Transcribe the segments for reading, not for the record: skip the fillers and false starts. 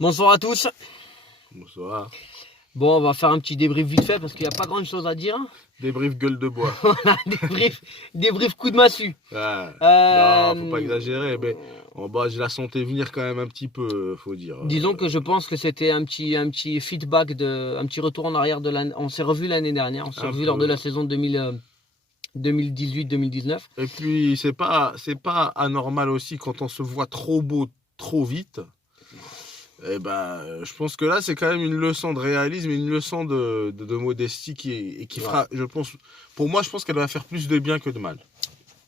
Bonsoir à tous. Bonsoir. Bon, on va faire un petit débrief vite fait parce qu'il n'y a pas grand chose à dire. Débrief gueule de bois. Voilà, débrief coup de massue. Non, faut pas exagérer, mais en bas, j'ai la sentais venir quand même un petit peu, faut dire. Disons que je pense que c'était un petit feedback, un petit retour en arrière de l'année. On s'est revu l'année dernière, on s'est revu lors de la saison 2018-2019. Et puis, c'est pas anormal aussi quand on se voit trop beau, trop vite. Eh ben, je pense que là, c'est quand même une leçon de réalisme et une leçon de modestie qui fera, je pense, pour moi, je pense qu'elle va faire plus de bien que de mal.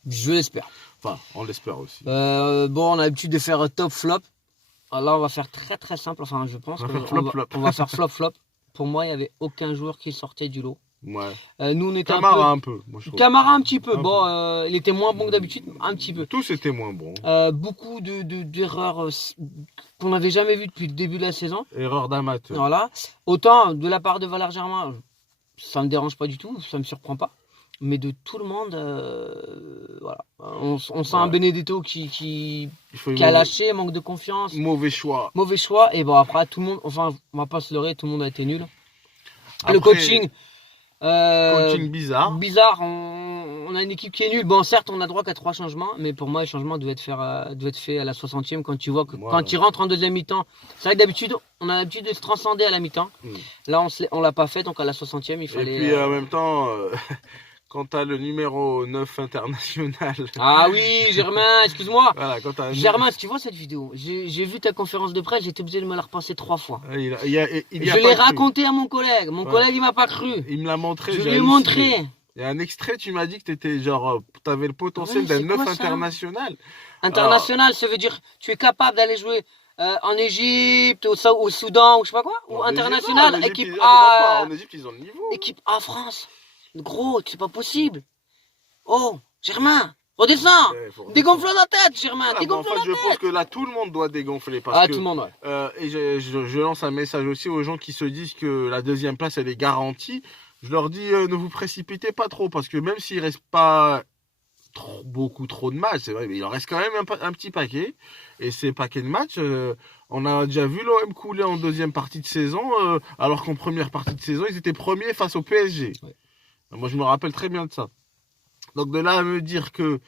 Je l'espère. Enfin, on l'espère aussi. Bon, on a l'habitude de faire top flop. Alors là, on va faire très très simple. Enfin, je pense On va qu'on faire flop, flop. on va faire flop flop. Pour moi, il n'y avait aucun joueur qui sortait du lot. Ouais. Nous, on était Camara un peu. Moi, je trouve. Camara un petit peu. Un Bon, il était moins bon que d'habitude, un petit peu. Tous étaient moins bons. Beaucoup d'erreurs qu'on n'avait jamais vues depuis le début de la saison. Erreur d'amateur. Voilà. Autant de la part de Valère Germain, ça me dérange pas du tout, ça me surprend pas. Mais de tout le monde, voilà. On sent un Benedetto qui a lâché, manque de confiance. Mauvais choix. Mauvais choix. Et bon, après, tout le monde, enfin, on va pas se leurrer, tout le monde a été nul. Après, le coaching. Coaching bizarre. Bizarre, on a une équipe qui est nulle. Bon, certes, on a droit qu'à 3 changements, mais pour moi, les changements doivent être faits à la 60e quand tu vois que quand il rentre en deuxième mi-temps. C'est vrai que d'habitude, on a l'habitude de se transcender à la mi-temps. Là, on l'a pas fait, donc à la 60e, il fallait. Et puis en même temps, quand tu as le numéro 9 international. Ah oui, Germain, excuse-moi. Voilà, Germain, si tu vois cette vidéo, j'ai vu ta conférence de presse, j'étais obligé de me la repasser 3 fois. Je l'ai raconté à mon collègue. Mon collègue, il m'a pas cru. Il me l'a montré. Je lui ai montré. Il y a un extrait, tu m'as dit que t'étais genre, t'avais le potentiel d'un 9 international. International, ça veut dire tu es capable d'aller jouer en Égypte, au Soudan, ou je sais pas quoi, ou international, équipe A. En Égypte, ils ont le niveau. Équipe A France. Gros, c'est pas possible. Oh, Germain, redescends. Dégonfle la tête, Germain. Dégonfle la tête. Je pense que là, tout le monde doit dégonfler. Parce que, tout le monde, ouais. Et je lance un message aussi aux gens qui se disent que la deuxième place, elle est garantie. Je leur dis, ne vous précipitez pas trop, parce que même s'il ne reste pas beaucoup trop de matchs, c'est vrai, mais il en reste quand même un petit paquet. Et ces paquets de matchs, on a déjà vu l'OM couler en deuxième partie de saison, alors qu'en première partie de saison, ils étaient premiers face au PSG. Ouais. Moi, je me rappelle très bien de ça. Donc de là à me dire que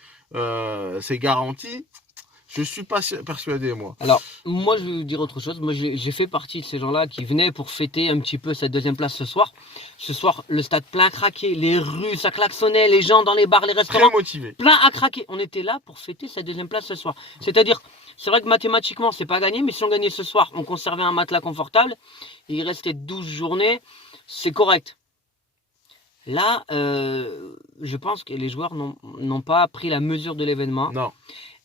c'est garanti, je suis pas persuadé, moi. Alors, moi, je vais vous dire autre chose. Moi, j'ai fait partie de ces gens-là qui venaient pour fêter un petit peu cette deuxième place ce soir. Ce soir, le stade plein à craquer, les rues, ça klaxonnait, les gens dans les bars, les restaurants. Très motivés. Plein à craquer. On était là pour fêter cette deuxième place ce soir. C'est-à-dire, c'est vrai que mathématiquement, c'est pas gagné, mais si on gagnait ce soir, on conservait un matelas confortable. Il restait 12 journées, c'est correct. Là, je pense que les joueurs n'ont pas pris la mesure de l'événement. Non.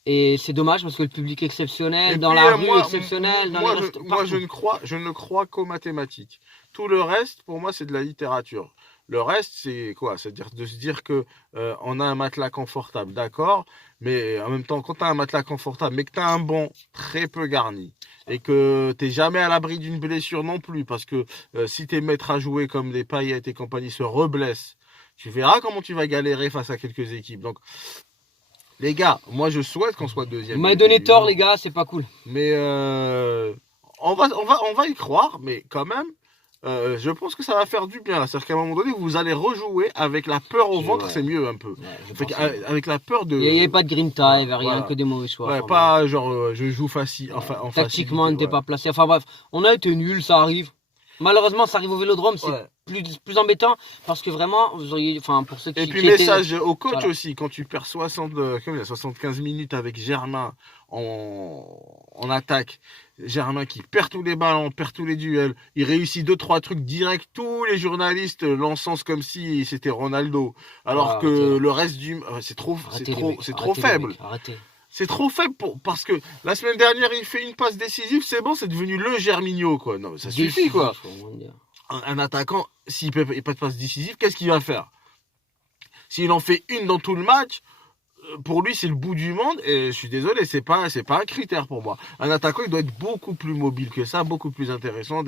Et c'est dommage parce que le public exceptionnel, dans la rue exceptionnelle, dans les restaurants. Moi, je ne crois qu'aux mathématiques. Tout le reste, pour moi, c'est de la littérature. Le reste, c'est quoi? C'est-à-dire de se dire que on a un matelas confortable, d'accord, mais en même temps, quand tu as un matelas confortable, mais que tu as un banc très peu garni, et que tu n'es jamais à l'abri d'une blessure non plus, parce que si tes maîtres à jouer comme des Payet et compagnie se reblessent, tu verras comment tu vas galérer face à quelques équipes. Donc, les gars, moi je souhaite qu'on soit deuxième. Vous m'avez donné tort, les gars, c'est pas cool. Mais on va y croire, mais quand même, je pense que ça va faire du bien. C'est-à-dire qu'à un moment donné, vous allez rejouer avec la peur au ventre, c'est mieux un peu. Avec la peur de. Il n'y avait pas de grinta, il n'y avait rien que des mauvais choix. Ouais, pas genre je joue facile. Enfin, tactiquement, on n'était pas placé. Enfin bref, on a été nuls, ça arrive. Malheureusement, ça arrive au Vélodrome, c'est plus embêtant parce que vraiment, vous auriez, enfin pour ceux qui. Et puis message au coach aussi, quand tu perds 75 minutes avec Germain en attaque, Germain qui perd tous les ballons, perd tous les duels, il réussit 2-3 trucs directs, tous les journalistes l'encensent comme si c'était Ronaldo, alors que le reste c'est trop faible. C'est trop faible parce que la semaine dernière, il fait une passe décisive, c'est bon, c'est devenu le Germinho, quoi. Non, ça suffit, quoi. Un attaquant, s'il ne fait pas de passe décisive, qu'est-ce qu'il va faire? S'il en fait une dans tout le match, pour lui, c'est le bout du monde. Et je suis désolé, c'est pas un critère pour moi. Un attaquant, il doit être beaucoup plus mobile que ça, beaucoup plus intéressant.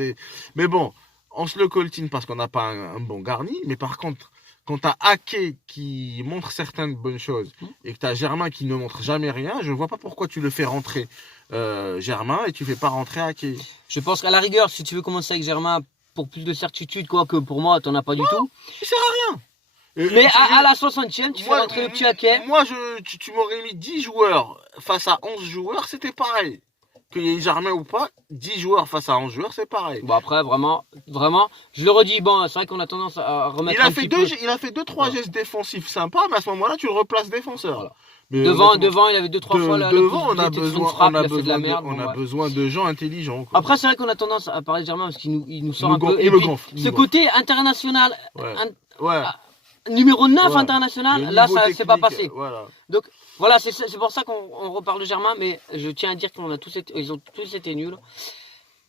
Mais bon, on se le coltine parce qu'on n'a pas un bon garni. Mais par contre, quand t'as Ake qui montre certaines bonnes choses et que t'as Germain qui ne montre jamais rien, je vois pas pourquoi tu le fais rentrer Germain et tu fais pas rentrer Ake. Je pense qu'à la rigueur, si tu veux commencer avec Germain pour plus de certitude, quoique pour moi, t'en as pas du tout. Il sert à rien. Mais à la 60e, tu fais rentrer le petit Ake. Moi, tu m'aurais mis 10 joueurs face à 11 joueurs, c'était pareil. Qu'il y ait Germain ou pas, 10 joueurs face à 11 joueurs, c'est pareil. Bon, après, vraiment, je le redis, bon, c'est vrai qu'on a tendance à remettre un petit peu. Il a fait 2-3 gestes défensifs sympas, mais à ce moment-là, tu le replaces défenseur. Voilà. Mais devant, il avait 2-3 fois devant, on a besoin de gens intelligents. Quoi. Après, c'est vrai qu'on a tendance à parler de Germain parce qu'il nous sort un peu. Il me gonfle. Ce côté international, Ouais. numéro 9 international, là, ça c'est pas passé. Voilà. Donc, voilà, c'est pour ça qu'on reparle de Germain, mais je tiens à dire qu'ils ont tous été nuls.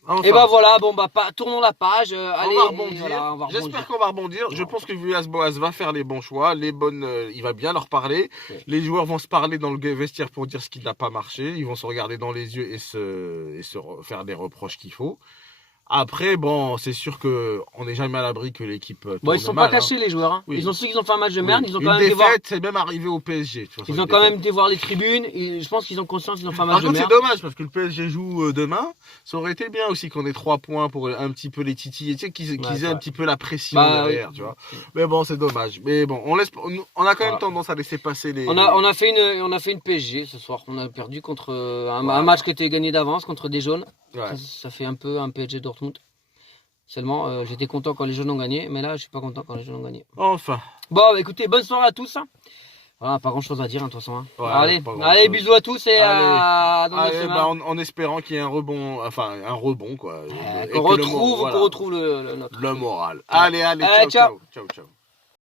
Enfin, et bah voilà, bon bah tournons la page. Allez, on va rebondir. Voilà, J'espère qu'on va rebondir. Je pense que Villas-Boas va faire les bons choix, il va bien leur parler. Ouais. Les joueurs vont se parler dans le vestiaire pour dire ce qui n'a pas marché. Ils vont se regarder dans les yeux et se faire des reproches qu'il faut. Après, bon, c'est sûr qu'on n'est jamais à l'abri que l'équipe. Bon, ils sont pas cachés, les joueurs. Hein. Oui. Ils ont su qu'ils ont fait un match de merde. Ils ont quand même défaite, c'est même arrivé au PSG. Ils ont quand même été voir les tribunes. Et je pense qu'ils ont conscience qu'ils ont fait un match de merde. C'est dommage parce que le PSG joue demain. Ça aurait été bien aussi qu'on ait 3 points pour un petit peu les titiller, tu sais, qu'ils aient un petit peu la pression derrière, tu vois. Mais bon, c'est dommage. Mais bon, on a quand même tendance à laisser passer les. On a fait une PSG ce soir. On a perdu contre un match qui était gagné d'avance contre des jaunes. Ouais. Ça fait un peu un PSG Dortmund. Seulement, j'étais content quand les jaunes ont gagné, mais là, je suis pas content quand les jaunes ont gagné. Enfin. Bon, bah, écoutez, bonne soirée à tous. Hein. Voilà, pas grand chose à dire, hein, de toute façon. Hein. Ouais, allez, bisous à tous et à dans en espérant qu'il y ait un rebond, quoi. Qu'on retrouve le moral. Allez, ciao.